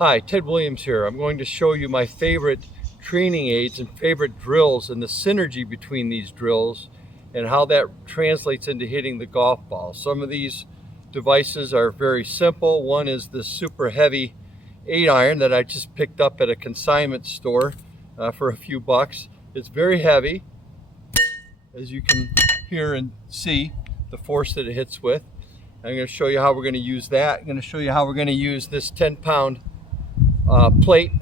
Hi, Ted Williams here. I'm going to show you my favorite training aids and favorite drills and the synergy between these drills and how that translates into hitting the golf ball. Some of these devices are very simple. One is this super heavy 8-iron that I just picked up at a consignment store for a few bucks. It's very heavy, as you can hear and see the force that it hits with. I'm going to show you how we're going to use that. I'm going to show you how we're going to use this 10-pound plate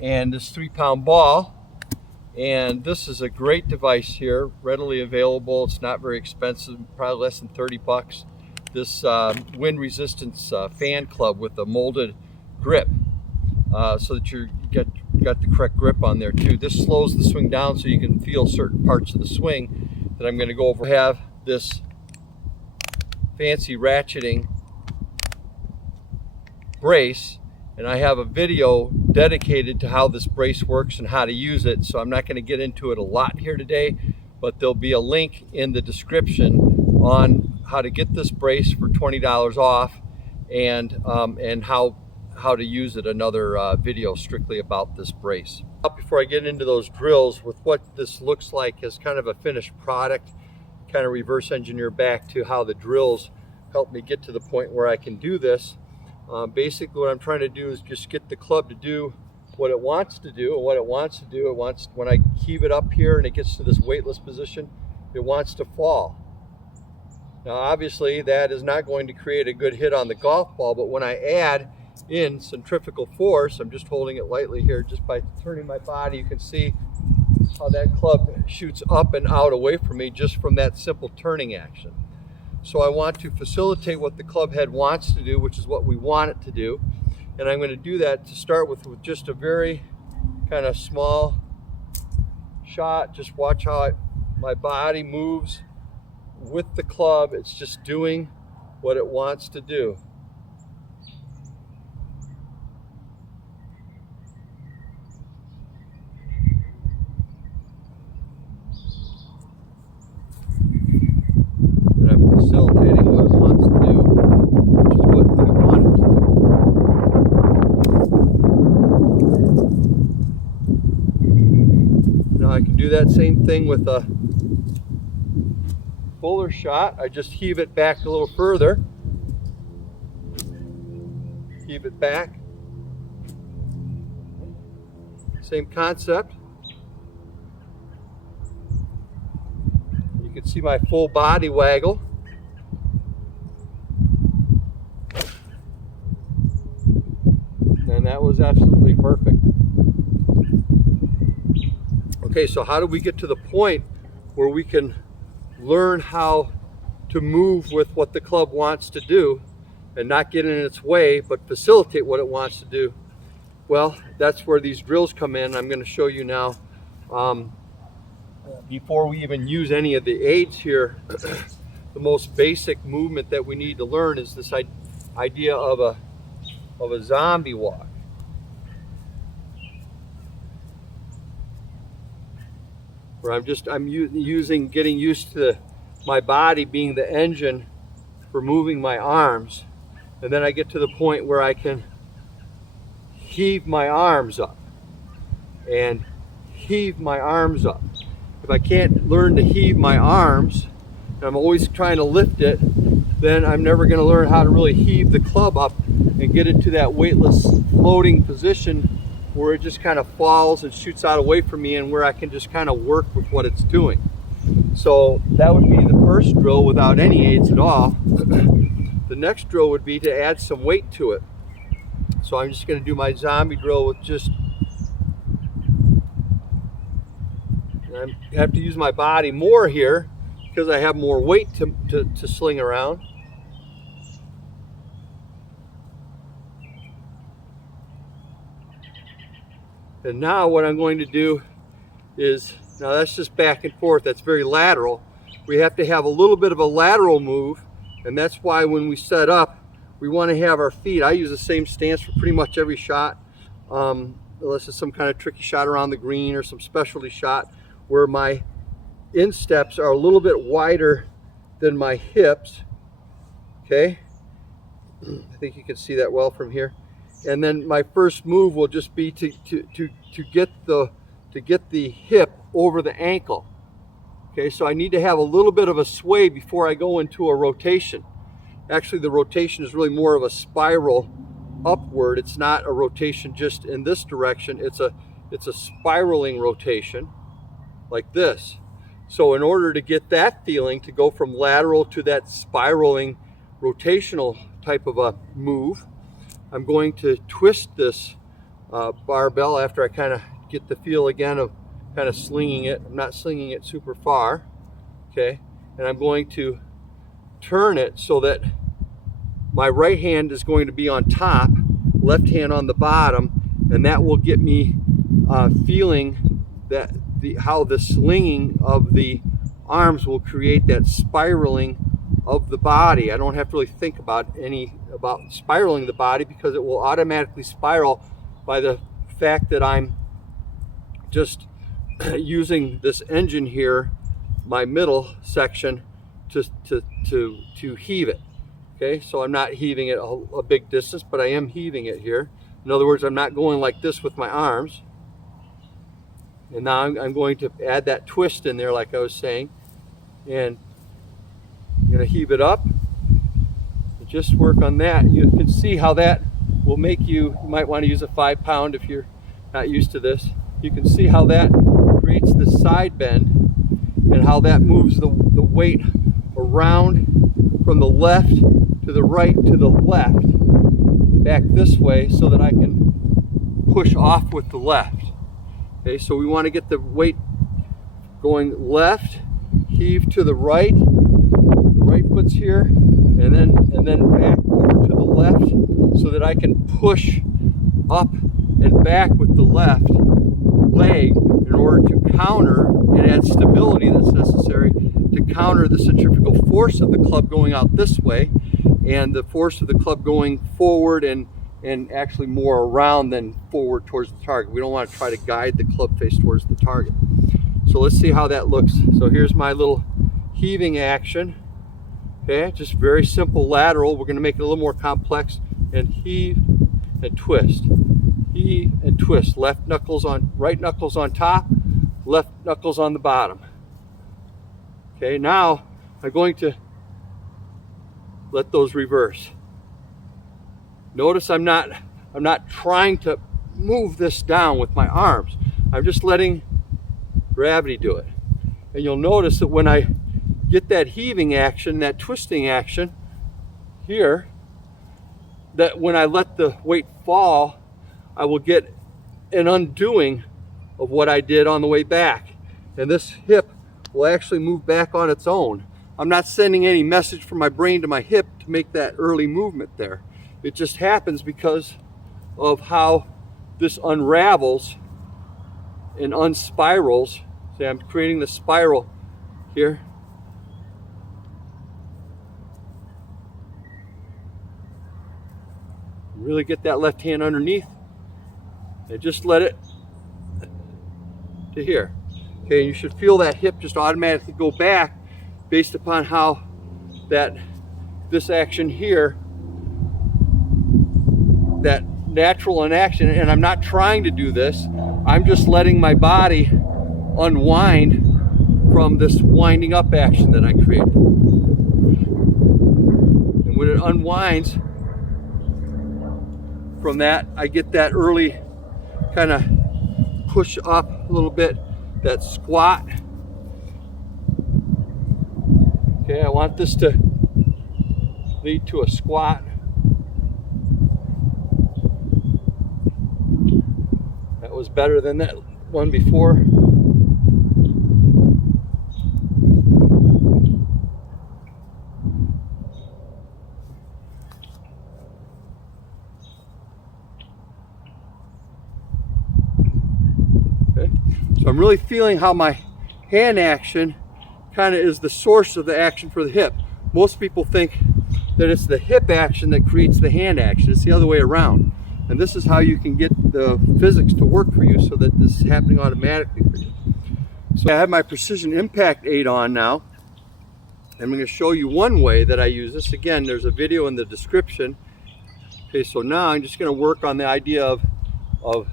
and this 3-pound ball. And this is a great device here, readily available. It's not very expensive, probably less than 30 bucks. This wind resistance fan club with a molded grip, so that you got the correct grip on there too. This slows the swing down so you can feel certain parts of the swing that I'm going to go over. I have this fancy ratcheting brace, and I have a video dedicated to how this brace works and how to use it, so I'm not going to get into it a lot here today, but there'll be a link in the description on how to get this brace for $20 off, and how to use it, another video strictly about this brace. Before I get into those drills, with what this looks like as kind of a finished product, kind of reverse engineer back to how the drills help me get to the point where I can do this. Basically what I'm trying to do is just get the club to do what it wants to do, and what it wants to do, when I heave it up here and it gets to this weightless position, it wants to fall. Now obviously that is not going to create a good hit on the golf ball, but when I add in centrifugal force, I'm just holding it lightly here, just by turning my body, you can see how that club shoots up and out away from me just from that simple turning action. So I want to facilitate what the club head wants to do, which is what we want it to do. And I'm going to do that to start with just a very kind of small shot. Just watch how my body moves with the club. It's just doing what it wants to do. And I'm facilitating what it wants to do, which is what I want it to do. Now I can do that same thing with a fuller shot. I just heave it back a little further. Heave it back. Same concept. You can see my full body waggle. And that was absolutely perfect. Okay, so how do we get to the point where we can learn how to move with what the club wants to do and not get in its way, but facilitate what it wants to do? Well, that's where these drills come in. I'm going to show you now. Before we even use any of the aids here, the most basic movement that we need to learn is this idea of a zombie walk. Where I'm getting used to my body being the engine for moving my arms, and then I get to the point where I can heave my arms up and heave my arms up. If I can't learn to heave my arms, and I'm always trying to lift it, then I'm never going to learn how to really heave the club up and get it to that weightless floating position where it just kind of falls and shoots out away from me, and where I can just kind of work with what it's doing. So that would be the first drill without any aids at all. The next drill would be to add some weight to it. So I'm just going to do my zombie drill with just, I have to use my body more here because I have more weight to sling around. And now what I'm going to do is, now that's just back and forth, that's very lateral. We have to have a little bit of a lateral move, and that's why when we set up, we want to have our feet, I use the same stance for pretty much every shot, unless it's some kind of tricky shot around the green or some specialty shot, where my insteps are a little bit wider than my hips. Okay, I think you can see that well from here. and then my first move will just be to get the hip over the ankle. Okay, so I need to have a little bit of a sway before I go into a rotation. Actually, the rotation is really more of a spiral upward. It's not a rotation just in this direction. It's a spiraling rotation like this. So in order to get that feeling, to go from lateral to that spiraling rotational type of a move, I'm going to twist this barbell after I kind of get the feel again of kind of slinging it. I'm not slinging it super far, okay? And I'm going to turn it so that my right hand is going to be on top, left hand on the bottom, and that will get me feeling that how the slinging of the arms will create that spiraling of the body. I don't have to really think about spiraling the body, because it will automatically spiral by the fact that I'm just using this engine here, my middle section, to heave it. Okay, so I'm not heaving it a big distance, but I am heaving it here. In other words, I'm not going like this with my arms. And now I'm going to add that twist in there, like I was saying, and I'm going to heave it up. And just work on that. You can see how that will make you might want to use a 5-pound if you're not used to this. You can see how that creates the side bend and how that moves the weight around from the left to the right to the left, back this way, so that I can push off with the left. Okay, so we want to get the weight going left, heave to the right foot's here, and then back over to the left, so that I can push up and back with the left leg in order to counter and add stability that's necessary to counter the centrifugal force of the club going out this way, and the force of the club going forward and actually more around than forward towards the target. We don't want to try to guide the club face towards the target. So let's see how that looks. So here's my little heaving action. Okay, just very simple lateral. We're going to make it a little more complex, and heave and twist. Heave and twist. Right knuckles on top, left knuckles on the bottom. Okay, now I'm going to let those reverse. Notice I'm not trying to move this down with my arms. I'm just letting gravity do it. And you'll notice that when I get that heaving action, that twisting action here, that when I let the weight fall, I will get an undoing of what I did on the way back. And this hip will actually move back on its own. I'm not sending any message from my brain to my hip to make that early movement there. It just happens because of how this unravels and unspirals. See, I'm creating the spiral here. Really get that left hand underneath and just let it to here. Okay, you should feel that hip just automatically go back based upon how this action here, that natural in action, and I'm not trying to do this, I'm just letting my body unwind from this winding up action that I created. And when it unwinds from that, I get that early kind of push up a little bit, that squat. Okay, I want this to lead to a squat. That was better than that one before. Okay, so I'm really feeling how my hand action kind of is the source of the action for the hip. Most people think that it's the hip action that creates the hand action. It's the other way around. And this is how you can get the physics to work for you so that this is happening automatically for you. So I have my precision impact aid on now. I'm going to show you one way that I use this. Again, there's a video in the description Okay, so now I'm just going to work on the idea of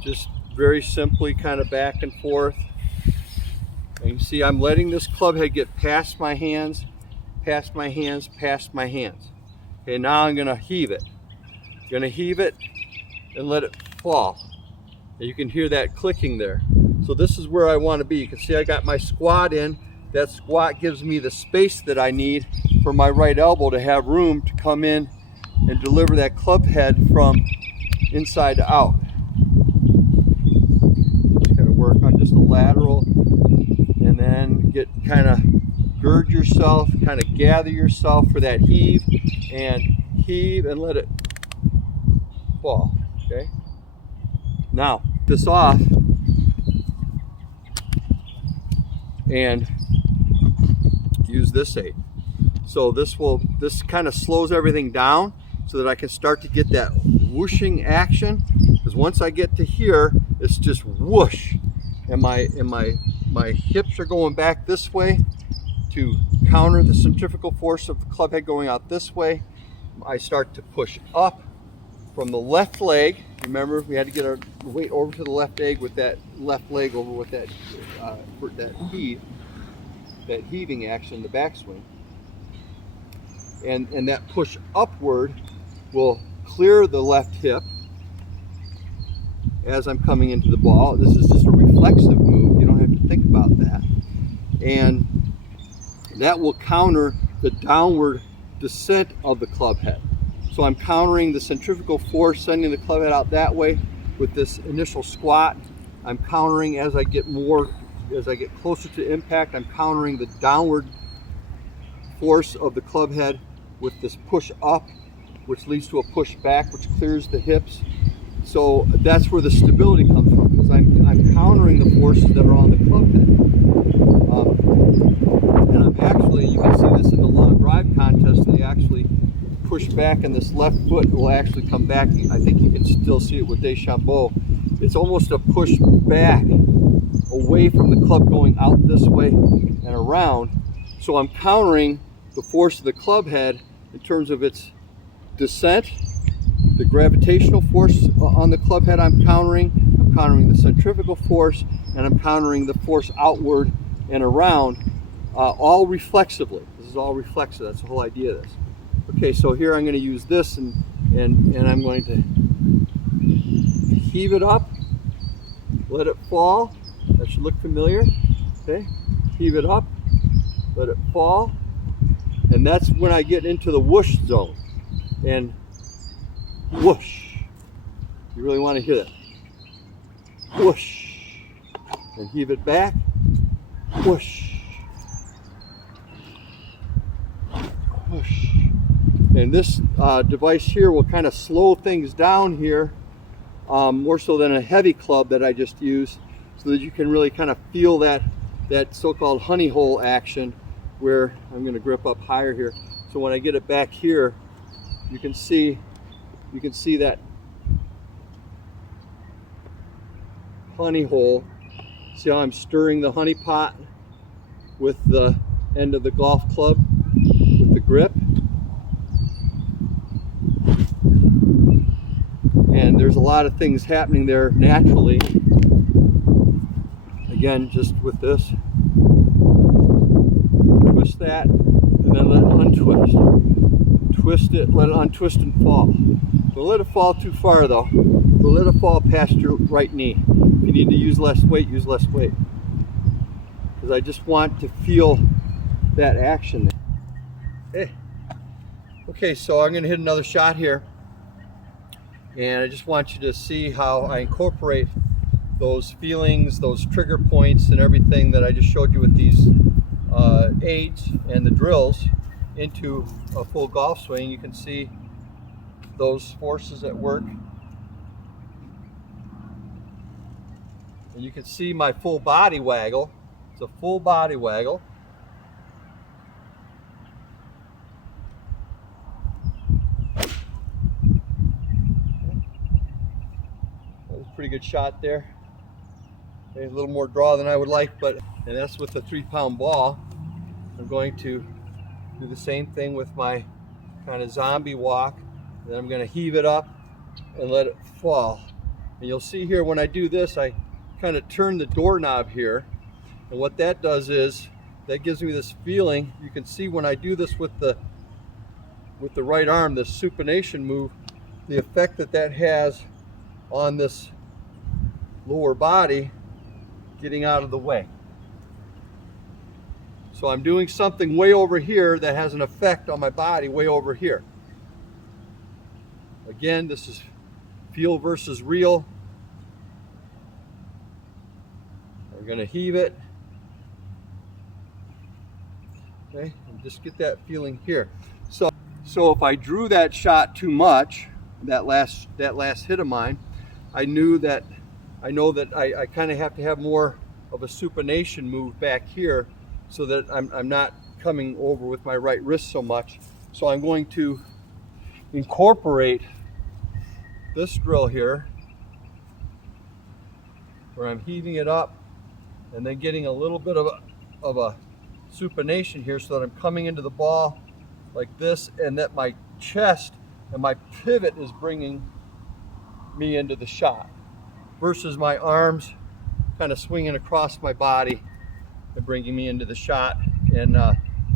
just very simply kind of back and forth. And you see I'm letting this club head get past my hands, past my hands, past my hands. Okay, now I'm going to heave it. I'm going to heave it and let it fall. And you can hear that clicking there. So this is where I want to be. You can see I got my squat in. That squat gives me the space that I need for my right elbow to have room to come in and deliver that club head from inside to out. Just going to work on just a lateral, and then get kind of gird yourself, kind of gather yourself for that heave and let it fall. Okay. Now this off and use this aid. So this kind of slows everything down so that I can start to get that whooshing action. Because once I get to here, it's just whoosh, and my hips are going back this way to counter the centrifugal force of the club head going out this way. I start to push up from the left leg. Remember, we had to get our weight over to the left leg with that left leg over with that heaving action, the backswing. And that push upward will clear the left hip as I'm coming into the ball. This is just a reflexive move. You don't have to think about that. And that will counter the downward descent of the club head. So I'm countering the centrifugal force, sending the club head out that way with this initial squat. I'm countering as I get closer to impact, I'm countering the downward force of the club head with this push up, which leads to a push back, which clears the hips. So that's where the stability comes from, because I'm countering the forces that are on the club head. And I'm actually, you can see this in the long drive contest, they actually push back and this left foot will actually come back. I think you can still see it with Deschambault. It's almost a push back away from the club going out this way and around. So I'm countering the force of the club head in terms of its descent, the gravitational force on the club head I'm countering the centrifugal force, and I'm countering the force outward and around, all reflexively. This is all reflexive, that's the whole idea of this. Okay, so here I'm going to use this and I'm going to heave it up, let it fall. That should look familiar. Okay, heave it up, let it fall, and that's when I get into the whoosh zone. And whoosh, you really want to hear that. Whoosh, and heave it back. Whoosh, whoosh. And this device here will kind of slow things down here, more so than a heavy club that I just used, so that you can really kind of feel that so-called honey hole action, where I'm going to grip up higher here. So when I get it back here, you can see that honey hole. See how I'm stirring the honey pot with the end of the golf club with the grip. And there's a lot of things happening there naturally. Again, just with this. Twist that, and then let it untwist. Twist it, let it untwist and fall. Don't let it fall too far though. Don't let it fall past your right knee. If you need to use less weight, use less weight. Because I just want to feel that action there. Hey. Okay, so I'm going to hit another shot here. And I just want you to see how I incorporate those feelings, those trigger points, and everything that I just showed you with these aids and the drills into a full golf swing. You can see those forces at work. And you can see my full body waggle. It's a full body waggle. Pretty good shot there. Okay, a little more draw than I would like, and that's with a 3-pound ball. I'm going to do the same thing with my kind of zombie walk. And then I'm going to heave it up and let it fall. And you'll see here when I do this, I kind of turn the doorknob here. And what that does is, that gives me this feeling. You can see when I do this with the right arm, this supination move, the effect that that has on this lower body getting out of the way. So I'm doing something way over here that has an effect on my body way over here. Again, this is feel versus real. We're going to heave it. Okay, and just get that feeling here. So if I drew that shot too much, that last hit of mine, I know that I kind of have to have more of a supination move back here so that I'm not coming over with my right wrist so much. So I'm going to incorporate this drill here where I'm heaving it up and then getting a little bit of a supination here so that I'm coming into the ball like this, and that my chest and my pivot is bringing me into the shot versus my arms kind of swinging across my body and bringing me into the shot and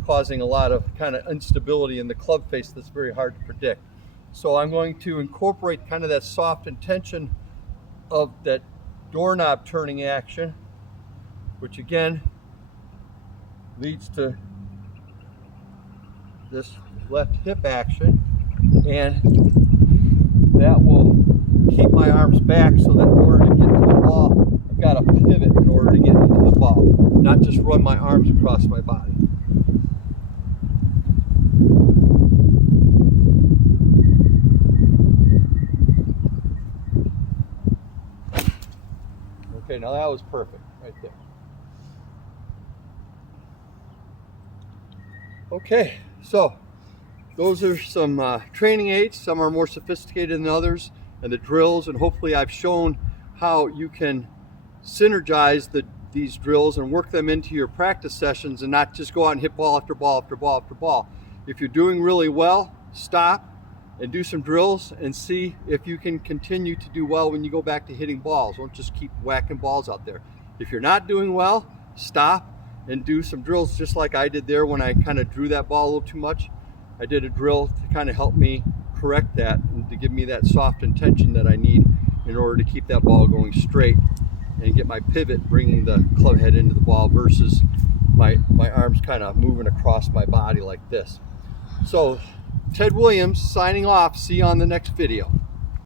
causing a lot of kind of instability in the club face that's very hard to predict. So I'm going to incorporate kind of that soft intention of that doorknob turning action, which again leads to this left hip action, and that will keep my arms back so that in order to get to the ball, I've got to pivot in order to get into the ball, not just run my arms across my body. Okay, now that was perfect right there. Okay, so those are some training aids. Some are more sophisticated than others, and the drills, and hopefully I've shown how you can synergize these drills and work them into your practice sessions and not just go out and hit ball after ball after ball after ball. If you're doing really well, stop and do some drills and see if you can continue to do well when you go back to hitting balls. Don't just keep whacking balls out there. If you're not doing well, stop and do some drills just like I did there when I kind of drew that ball a little too much. I did a drill to kind of help me correct that and to give me that soft intention that I need in order to keep that ball going straight and get my pivot bringing the club head into the ball versus my arms kind of moving across my body like this. So Ted Williams signing off. See you on the next video.